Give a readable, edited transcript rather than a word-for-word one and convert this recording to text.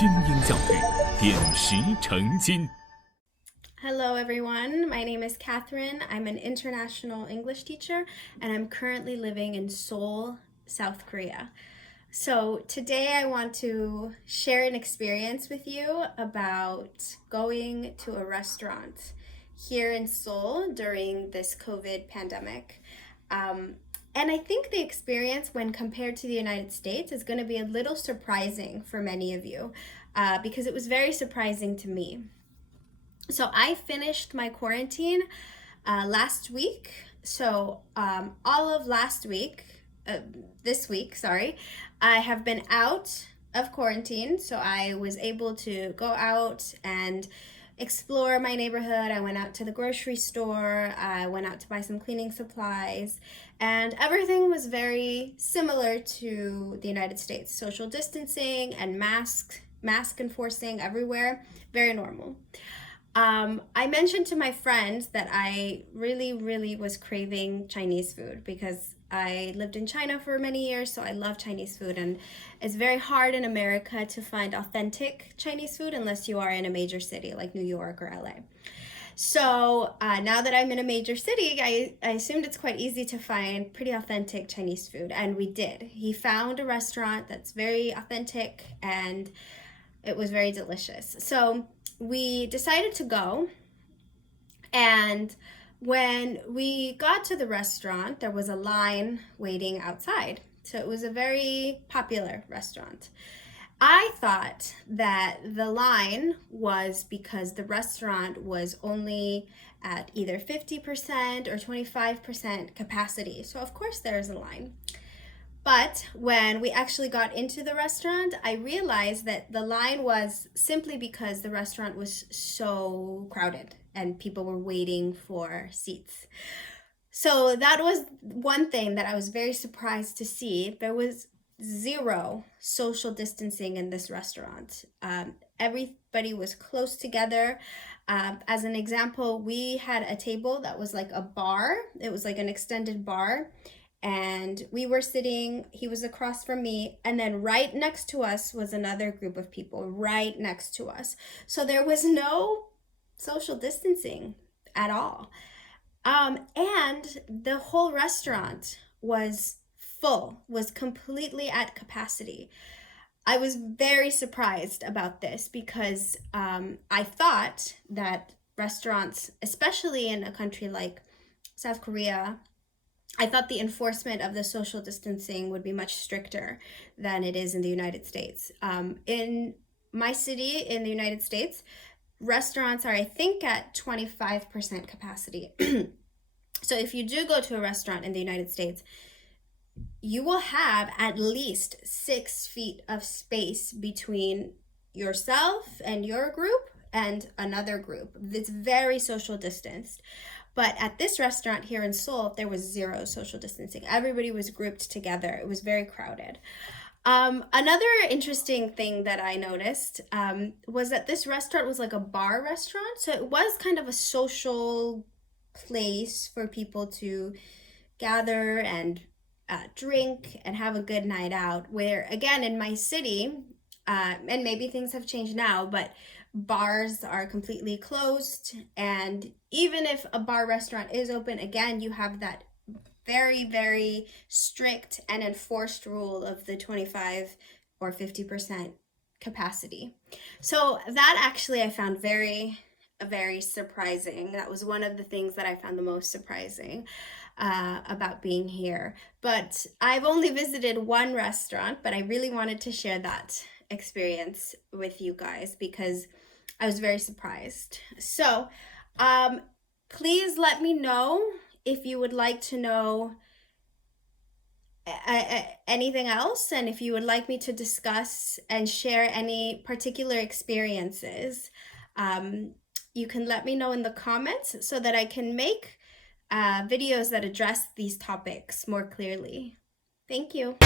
精英教育，点石成金。Hello everyone, my name is Catherine. I'm an international English teacher and I'm currently living in Seoul, South Korea. So today I want to share an experience with you about going to a restaurant here in Seoul during this COVID pandemic. And I think the experience when compared to the United States is going to be a little surprising for many of you because it was very surprising to me. So I finished my quarantine last week. So all of this week, sorry, I have been out of quarantine. So I was able to go out and explore my neighborhood. I went out to the grocery store. I went out to buy some cleaning supplies. And everything was very similar to the United States. Social distancing and mask enforcing everywhere. Very normal. I mentioned to my friends that I really was craving Chinese food because I lived in China for many years, so I love Chinese food, and it's very hard in America to find authentic Chinese food unless you are in a major city like New York or LA. So now that I'm in a major city, I assumed it's quite easy to find pretty authentic Chinese food, and we did. He found a restaurant that's very authentic and it was very delicious. So we decided to go, and when we got to the restaurant, there was a line waiting outside. So it was a very popular restaurant. I thought that the line was because the restaurant was only at either 50% or 25% capacity. So of course there is a line. But when we actually got into the restaurant, I realized that the line was simply because the restaurant was so crowded and people were waiting for seats. So that was one thing that I was very surprised to see. There was zero social distancing in this restaurant. Everybody was close together. As an example, we had a table that was like a bar. It was like an extended bar. And we were sitting, he was across from me, and then right next to us was another group of people right next to us. So there was no social distancing at all. And the whole restaurant was full, was completely at capacity. I was very surprised about this because I thought that restaurants, especially in a country like South Korea, I thought the enforcement of the social distancing would be much stricter than it is in the United States. In my city in the United States, restaurants are, I think, at 25% capacity. So if you do go to a restaurant in the United States, you will have at least 6 feet of space between yourself and your group and another group. It's very social distanced. But at this restaurant here in Seoul, there was zero social distancing. Everybody was grouped together. It was very crowded. Another interesting thing that I noticed was that this restaurant was like a bar restaurant. So it was kind of a social place for people to gather and drink and have a good night out. Where, again, in my city, and maybe things have changed now, but bars are completely closed. And even if a bar restaurant is open, again, you have that very strict and enforced rule of the 25 or 50% capacity. So that actually I found very surprising. That was one of the things that I found the most surprising about being here. But I've only visited one restaurant, but I really wanted to share that experience with you guys because I was very surprised. So please let me know if you would like to know anything else, and if you would like me to discuss and share any particular experiences. You can let me know in the comments so that I can make videos that address these topics more clearly. Thank you.